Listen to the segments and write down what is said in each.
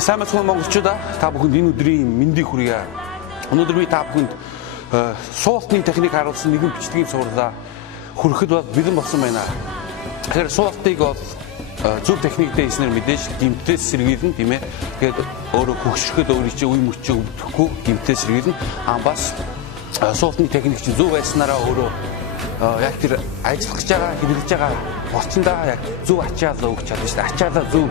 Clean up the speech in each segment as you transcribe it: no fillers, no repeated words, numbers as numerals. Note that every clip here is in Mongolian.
Сайн мэцхан монголчуудаа та бүхэнд энэ өдрийн мэндийг хүргье. Өнөөдөр би та бүхэнд суултны техник харуулсан нэгэн бичлэгийг суурлаа. Хүрэхэд бол бэлэн болсон байна. Тэгэхээр суултыг бол зөв техниктэй хийснээр мэдээж гимтээс сэргийлнэ тийм ээ. Тэгээд өөрөө хөгшрөхөд өөрийн чинь үе мөчөө өвдөхгүй гимтээс сэргийлнэ. Бас суултны техник чинь зөв байснараа өөрөө яг тэр ажиллах гэж байгаа хэрэгж байгаа болцондоо яг зөв ачаалал өгч чадна шүү дээ. Ачаалал зөв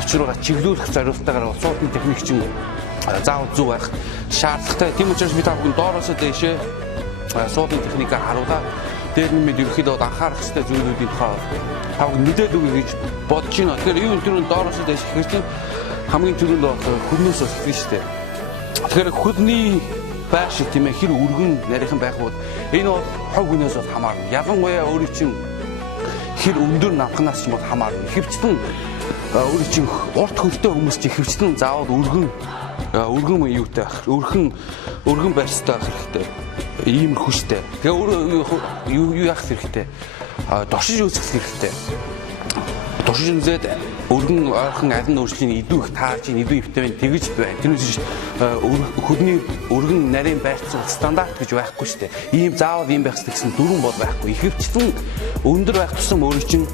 учруугаа чиглүүлэх зорилготойгоор суултны техник чинь заавал зөв байх шаардлагатай. Тийм учраас би та бүхэн доороосоо дээшээ суултны техникийг харуулаа. Дээр нэмээд ерөөхдөө анхаарах хэрэгтэй зүйлүүдийн тухай та бүхэн мэдээд өгье гэж бодож байна. Тэгэхээр юу энэ доороосоо дээш хэрэг чинь хамгийн түрүүнд хөлнөөс эхэлнэ шүү дээ. Тэгэхээр хөлний байх шиг тийм ээ хэр өргөн нарийнхан байх бол энэ бол хог үнээс бол хамаарна. Ялангуяа өөрийн чинь хэр өндөр намхнаас ч бол хамаарна. Ихэвчлэн өөрийн чинь урт хөлтэй хүмүүс чинь ихэвчлэн заавал өргөн юутай байх. Өргөн барьцтай байх хэрэгтэй. Иймэрхүү штэй. Тэгээ өөрөө юу яах хэрэгтэй? Доршиж үүсгэх хэрэгтэй. Доршиж үзээд өргөн ойрхон аль нь өөрчлөлийн идүү их таарч идүү витамин тэгж байна. Тэрнээс хөлний өргөн нарийн байрц стандарт гэж байхгүй шүү дээ. Ийм заавал ийм байх гэсэн дүрэн бол байхгүй. Ихэвчлэн өндөр байх тусам өөрийн чинь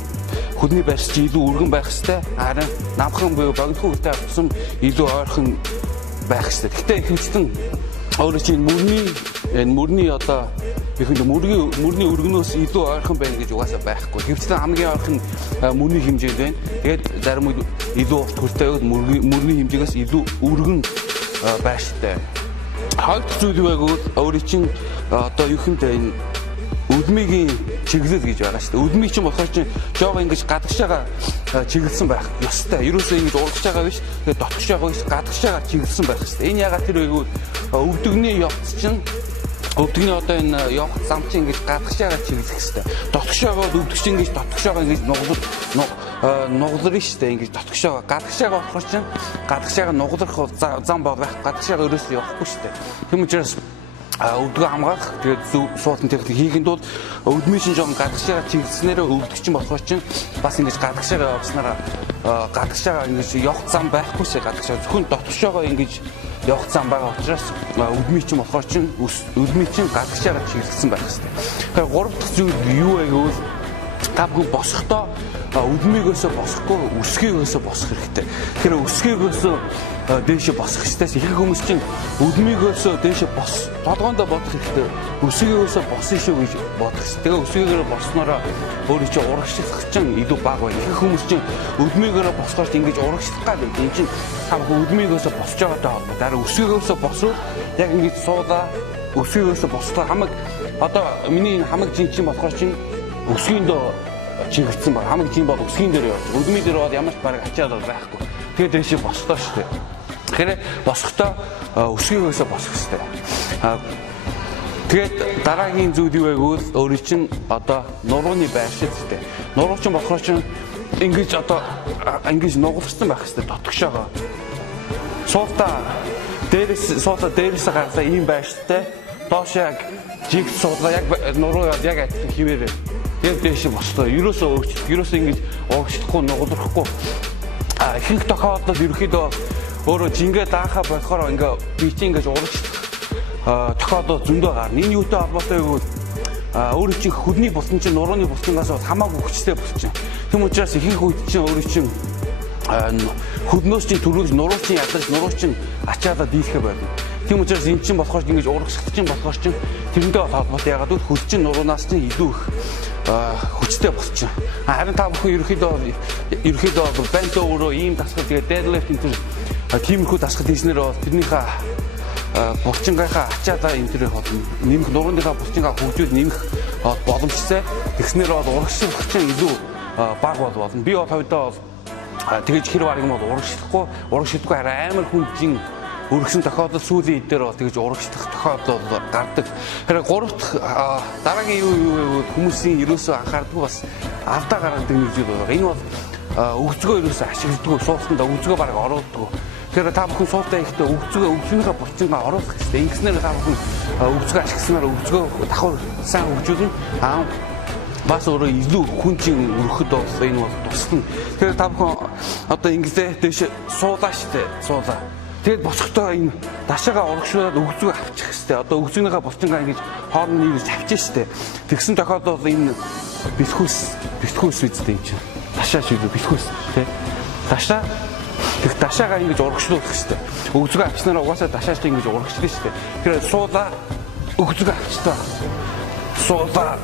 хөлний байрц чинь илүү өргөн байх хэрэгтэй. Харин намхан буюу богинохон хөлтэй байх тусам илүү ойрхон байх хэрэгтэй. Гэхдээ ихэвчлэн өөрийн чинь мөрний одоо мөрний өргөнөөс илүү ойрхон байна гэж угаасаа байхгүй. Хэвчлэн хамгийн ойрхон мөрний хэмжээ байна. Тэгээд зарим үед илүү урт хөлтэй байгаад мөрний хэмжээгээс илүү өргөн байх хэрэгтэй. Хоёр дахь зүйл байгуул өөрийн чинь одоо юу хэмтэй энэ өдмигийн чиглэл гэж байгаа шүү дээ. Өдмиг чинь болохоор чинь жоо ингэж гадагшаага чиглэлсэн байх ёстой. Ерөөсөө ингэж урагш байгаа биш. Тэгээд дотгошоогоо биш гадагшаага чиглэлсэн байх хэрэгтэй. Энэ ягаад тэр байгуул өвдөгний явц чинь өвдөгний одоо энэ явах зам чинь ингэж гадагшаага чиглэх хэрэгтэй. Дотгошоогоо өвдөгч ингэж дотгошоогоо ингэж нугларна шүү дээ. Ингэж дотгошоогоо гадагшаага болохоор чинь гадагшаага нуглах зам бол байх. Гадагшаага ерөөсөө явахгүй шүү дээ. Тийм учраас өвдгөө хамгаах тэгээд зөв суултны техник хийхэд бол өвдмийн чинь жоохон гадагшаага чиглэснээрээ өвдөгч чинь болохоор чинь бас ингэж гадагшаага явуулснараа гадагшаага ингэж явах зам байхгүй шээ. Гадагшаага зөвхөн дотгошоогоо ингэж явах зам байгаа учраас өвдмийн чинь болохоор чинь өвдмийн чинь гадагшаага чиглэсэн байх хэрэгтэй. Тэгэхээр гурав дахь зүйл юу вэ гэвэл та бүхэн босохдоо өвдмийгөөсөө босохгүй өсгийгөөсөө босох хэрэгтэй. Тэгэхээр өсгийгөөсөө дээшээ босох хэрэгтэйс их хүмүүс чинь өвдмийгөөсөө дээшээ толгоондоо бодох хэрэгтэй. Өсгийгөөсөө босно шүү гэж бодох хэрэгтэй. Тэгээ өсгийгээрээ боснороо өөрөө чинь урагшлах чинь илүү бага байна. Их хүмүүс чинь өвдмийгээрээ босохоор ингэж урагшлах гал юм. Энэ чинь та бүхэн өвдмийгөөсөө босч байгаатай холбоотой. Дараа өсгийгөөсөө босвол яг ингэж суулаа өсгийгөөсөө босохоор хамаг одоо миний энэ хамаг жинчин болохоор чинь өсгийндөө чиглэлсэн баг. Хамаг жин бол өсгийн дээр явж. Өвдмий дээр бол ямар ч бараг ачаад байхгүй. Тэгээд дэшээ бослоо шүү дээ. Тэгэхээр босохдоо өсгийгөөсөө босох хэрэгтэй. Тэгээд дараагийн зүйл юу вэ гэвэл өөрийн чинь одоо нурууны байр шиг дээ. Нуруу чинь болохоор чинь ингэж одоо ингэж нугалсан байх хэрэгтэй дотгошоогоо. Суултаа дээрээс гаргасан ийм байрштай доош яг жигт суулгаа яг нуруу яг адилхан хിവэрээ. Тэгээд дэшээ бослоо. Ерөөсөө ингэж урагшлахгүй нугалрахгүй. Ихэнх тохиолдолд ерөөхдөө өөрөө жингээ даахаа болохоор ингээ би чинь ингэж урагшлах тохиолдол зөндөө гарна. Энэ юутай холбоотой гэвэл өөрөө чинь хөлний бултан чинь нурууны бултангаас хамаагүй хүчтэй булчин. Тэм учраас ихэнх үед чинь өөрөө чинь хөлнөөс чинь төрүүлж нуруу чинь ядарч нуруу чинь ачаалаа дийлэхэ байна. Тийм учраас энэ чинь болохоор ингэж урагшлах чинь болохоор чинь тэрнтэй холбоотой ягаад гэвэл хөл чинь нуруунаас чинь илүү их хүчтэй болчихно. Харин та бүхэн ерөөхдөө бэнтөө өөрөө ийм дасгал тэгээд deadlift энэ тиймэрхүү дасгал хийснээр бол тэрнийхээ булчингийнхаа ачаалаа энэ төрөй хол нэмэх нурууныхаа булчингаа хөгжүүл нэмэх боломжтой. Тэгснээр бол урагшлах чинь илүү бага болно. Би бол хойдоо тэгэж хэр барыг нь бол урагшлахгүй харин амар хүнжин өргөсөн тохиолдол сүүлийн эдгээр бол тэгж урагшлах тохиолдол гардаг. Тэгэхээр гурав дахь дараагийн юу хүмүүсийн ерөөсөө анхаардгүй бас алдаа гаргадаг нэг зүйл байна. Энэ бол өгзгөө ерөөсөө ашигладаг, суусандаа өгзгөө бараг оруулдаг. Тэгэхээр та бүхэн суултаа ихдээ өвчнөөгөө булчингаа оруулах хэрэгтэй. Ингэснээр та бүхэн өвчгөө ашигласнаар өвчгөө давхар сайн хөгжүүлнэ. Бас өөрөө илүү хүнчин өргөхөд бол энэ бол тусна. Тэгэхээр та бүхэн одоо ингэдэй дэше суулаа штэ. Суулаа. Тэгээд босгохдоо энэ дашаагаа урагшлуулад өгзөг авчих хэрэгтэй. Одоо өгзөгнийхээ булчингаа ингэж хооронд нийлж авчих штэ. Тэгсэн тохиолдолд энэ бэлтгүүс үстэй юм чинь. Дашаа шиг бэлтгүүс тий. Дашаагаа ингэж урагшлуулах хэрэгтэй. Өгзөг авчнараа угаасаа дашааш ингэж урагшлаа штэ. Тэгэхээр суулаа өгзөг авчтаа. Суулаа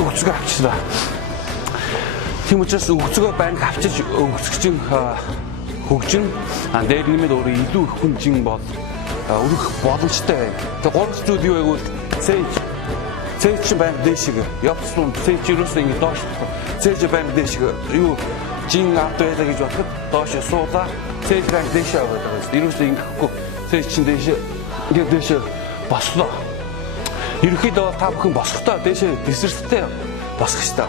өгзөг авчлаа. Тийм учраас өгзөгөө банк авчиж өгсөгчин хөгжин дээр нэмээд өөрөө илүү их хүнжин бол өрөх боломжтой байна. Тэгээ гурав зүйл юу байвал цээж банк дэшиг явцсан цээж юусэн ингэ доош цээж банк дэшиг юу жин авт байлаа гэж бодоход доош суулаа цээж банк дэшээ аваад байгаа юм. Юусэн ингэхгүй цээж чин дэшээ бослоо. Ерөнхийдөө та бүхэн босохдоо дээшээ дэсвэртэй босох хэрэгтэй.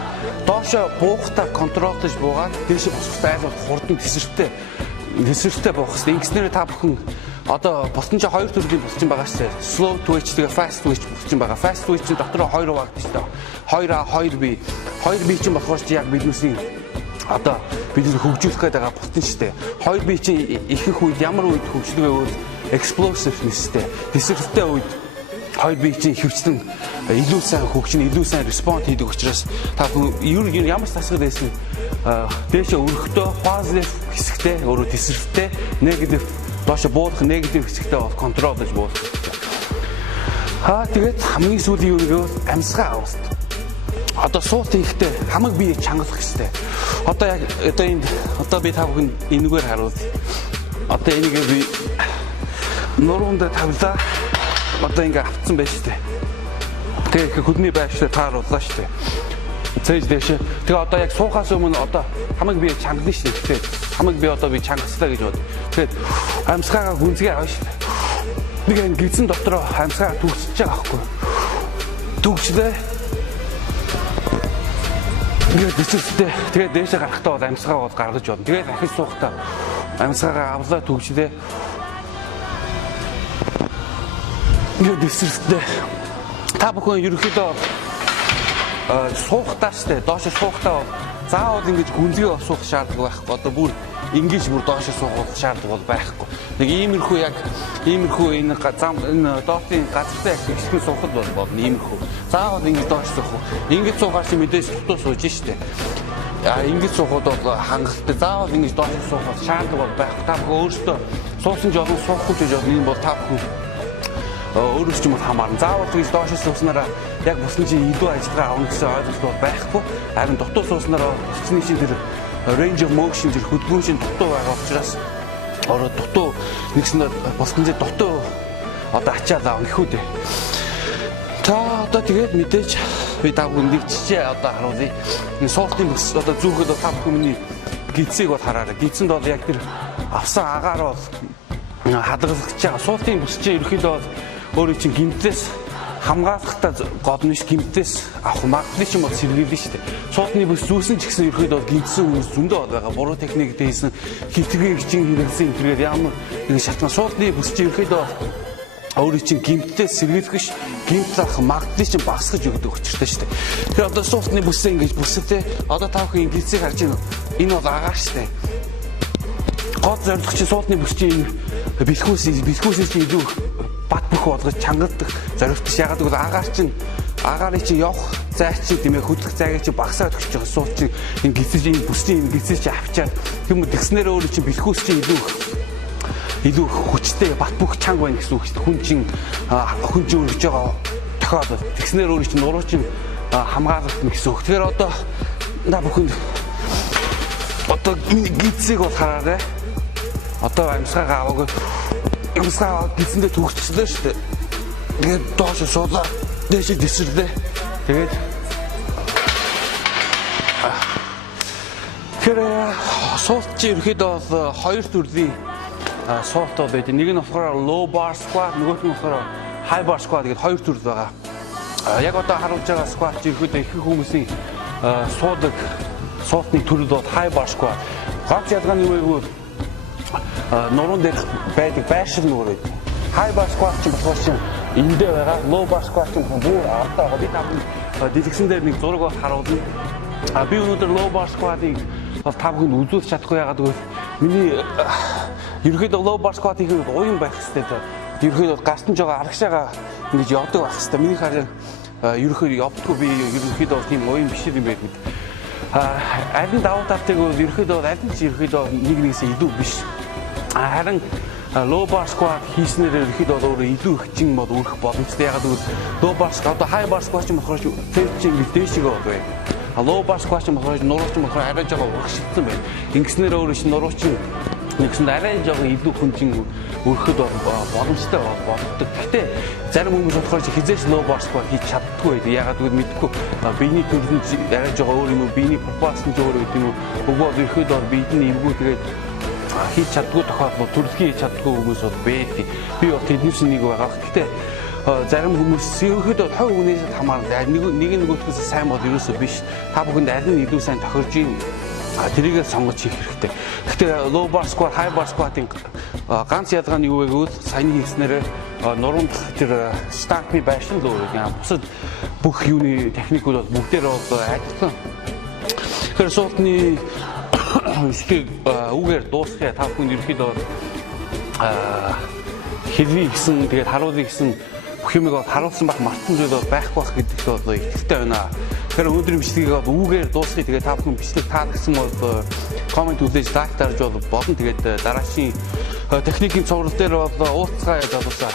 Доошоо буухтаа контролдож буугаад дээшээ босохдоо айлгал хурдан дэсвэртэй буух хэрэгтэй. Ингэснээр та бүхэн одоо булчин чинь хоёр төрлийн булчин байгаа шүү дээ. Slow twitch тэгээ fast twitch булчин байгаа. Fast twitch дотор 2 багт шүү дээ. 2A 2B. 2B чинь болохоор чи яг биднээсийн одоо бидний хөгжүүлэх гэдэг булчин шүү дээ. 2B чинь ихэнх үед ямар үед хөгждөг вэ гэвэл explosivenessтэй. Дэсвэртэй үед 2B чинь хөвчлэн илүү сайн хөгжин, илүү сайн респонд хийдэг учраас та бүхэн ямар ч тасгал байсан дээшээ өргөхдөө positive хэсэгтэй, өөрөө тесрэлттэй, negative доошо буудах negative хэсэгтэй бол контролдож буудах хэрэгтэй. Тэгээд хамгийн сүүлийн юу гэвэл амьсгаа авах. Одоо суут ихтэй хамаг бие чангалах хэрэгтэй. Одоо би та бүхэн энэгээр харуул. Одоо энийг би нуруунд тавлаа. Одоо ингээ автсан байж тээ. Тэгээ хөдний байштай таарууллаа штэ. Цээж дэше. Тэгээ одоо яг суухаас өмнө одоо хамаг бие чангадна штэ. Тэгээ хамаг бие одоо би чангаслаа гэж бод. Тэгээд амьсгаагаа гүнзгий аваа штэ. Нэг энэ гидсэн дотроо амьсгаа түгсэж байгаа байхгүй. Түгчлээ. Тэгээд дэсэлтэй. Тэгээд дээшээ гарахтаа бол амьсгаа бол гаргаж бодно. Тэгээд дахиж суухтаа амьсгаагаа авлаа түгчлээ. Дэсвэртэй. Та бүхэн ерөнхийдөө суухтаа штэ доош суухтаа заавал ингэж гүнзгий суух шаардлага байхгүй. Одоо бүр ингэж доош суух шаардлага бол байхгүй. Нэг иймэрхүү энэ доотын газартай ихтгэл суухад бол болно иймэрхүү. Заавал ингэж доош суух. Ингэж суугаар чи мэдээж дутуу сууж штэ. Ингэж суухад бол хангалттай. Заавал ингэж доош суух шаардлага бол байхгүй. Та бүхэн өөрсдөө суусан ч олон суухгүй ч болно. Энэ бол та бүхэн өөрөөс ч юм уу хамаарна. Заавал тэгж доош сууснараа яг бусны чинь илүү ажиллагаа авах гэсэн ойлголт бол байхгүй. Харин дутуу сууснараа бусны чинь тэр range of motion тэр хөдөлгөөн чинь дутуу байгаа учраас ороо дутуу нэгсэндээ бусны чинь дутуу одоо ачаал авах гэхүү дээ. Та одоо тэгээд мэдээж би та бүхэн нэг жижиг одоо харуулъя. Энэ суултын бүс одоо зүүхэд та бүхэн миний гидсийг бол хараарай. Гидсэнд бол яг тэр авсан агаар бол хадгалж байгаа. Суултын бүс чинь ерөөхдөө өөрөө чинь гимтээс хамгаалахтаа годно ш гимтээс авах магадлал чинь бол сэргийлнэ шүү дээ. Суултны бүс зүүсэн ч гэсэн ерөөхдөө гимтсэн хүмүүс зөндөө байгаа. Буруу техниктэй хийсэн хитрхи хичээн хэрэгсэн тэргээр ямар нэг шатна. Суултны бүс чинь ерөөхдөө өөрөө чинь гимтээс сэргийлэх ш гимт авах магадлал чинь багасгаж өгдөг учиртай шүү дээ. Тэгэхээр одоо суултны бүсээ ингэж бүсэлтэй одоо та бүхэн гимтсийг харж байна. Энэ бол агаар шүү дээ. Гол зорилго чинь суултны бүс чинь бэлхүүсээс чинь илүү бат бөх болгож чангадаг зорилготой ягаад гэвэл агаарыг чинь явах зай чинь тийм ээ хөдлөх зайгаа чинь багасаад өгч байгаа. Суут чинь энэ гисэж энэ бүсний энэ гисэж чинь авчаад тийм үү тэгснээр өөрөө чинь бэлхүүс чинь илүү хүчтэй бат бөх чанга байна гэсэн үг шүү дээ. Хүн чинь өргөж байгаа тохиолдол тэгснээр өөрөө чинь нуруу чинь хамгаалагдана гэсэн үг. Тэгэхээр одоо та бүхэн одоо гисийг бол хараарай. Одоо амьсгаагаа аваагүй амьсгаа гисэндээ төгсчлээ шүү дээ. Тэгээд доош суулаа дээшээ дэсвэрлээ. Тэгээд суут чи ерөөхдөө бол хоёр төрлийн суутаа байдаг. Нэг нь болохоор low bar squat, нөгөөх нь болохоор high bar squat гэдэг хоёр төрөл байгаа. Яг одоо харуулж байгаа squat чи ерөөхдөө их хүмүүсийн суудаг суутны төрөл бол high bar squat. Ганц ялгаа нь юу вэ гэвэл нуруунд дээр байдаг байршил нуур байдаг. High bar squat ч болохоор чинь эндээ байгаа. Low bar squat ч бүр артаа байгаа. Би та дэлгэсэн дээр нэг зураг харуулна. Би өнөөдөр low bar squat-ыг та бүхэнд үзүүлж чадахгүй яагаад гэвэл миний ерөөхдөө low bar squat хийхэд уян байх хэрэгтэй. Ерөөхдөө гартан жоо арагшаага ингэж явдаг байх хэрэгтэй. Миний харин ерөөхдөө явдаггүй би ерөөхдөө тийм уян биш юм байд. Алин давуу талтай бол ерөөхдөө алин ч ерөөхдөө нэг нэгээс илүү биш. Харин low bar squat хийснээр ерөөхдөө өөрөө илүү их чин мод өрөх боломжтой. Ягаад гэвэл low bar squat high bar squat ч болохоор фэйчинг дэшигээ байна. Low bar squat ч болохоор нурууч ч болохоор арай жоо урагшилсан байна. Ингэснээр өөрөө чинь нурууч нэгсэнд арай жоо илүү хүнжин өрөхөд боломжтой болдог. Гэхдээ зарим хүмүүс болохоор хизээч low bar squat хийж чаддаггүй байдаг. Ягаад гэвэл мэдхгүй биений төрөлн арай жоо өөр юм уу, биений пропорц нь өөр гэдэг юм уу. Өгөө ерөөхдөө биений эвгүй тэгээд хийж чаддгүй тохиолдол төрөлхий хийж чаддгүй хүмүүс бол байдаг. Би бол тэднээс нэг байгаа. Гэхдээ зарим хүмүүс ерөөхдөө хувь хүнээс хамаарна. Нэг нөгөөдхөөс сайн бол ерөөсөө биш. Та бүхэнд аль нь илүү сайн тохирж ийн тэрийгээ сонгож хийх хэрэгтэй. Гэхдээ low bar squat, high bar squat-ийн ганц ялгаа нь юу вэ гэвэл саяны хийснээр нуруунд тэр стампи байшин л өөр. Бусад бүх юуны техникүүд бол бүгдээр бол адилхан. Тэгэхээр суултны эсвэл үгээр дуусгая та бүхэнд ерөөхдөө хэлний гэсэн тэгээд харуулъя гэсэн бүх юмыг харуулсан байх мартсан зүйл бол байхгүй байх гэдэгт бол ихтэй байна. Тэгэхээр өнөөдрийн бичлэгийг үгээр дуусгая тэгээд та бүхэн бичлэг таалагдсан бол комент үзээж лайк дарж болно. Тэгээд дараагийн техникийн цуврал дээр бол уулзцаая гэж бодлоо.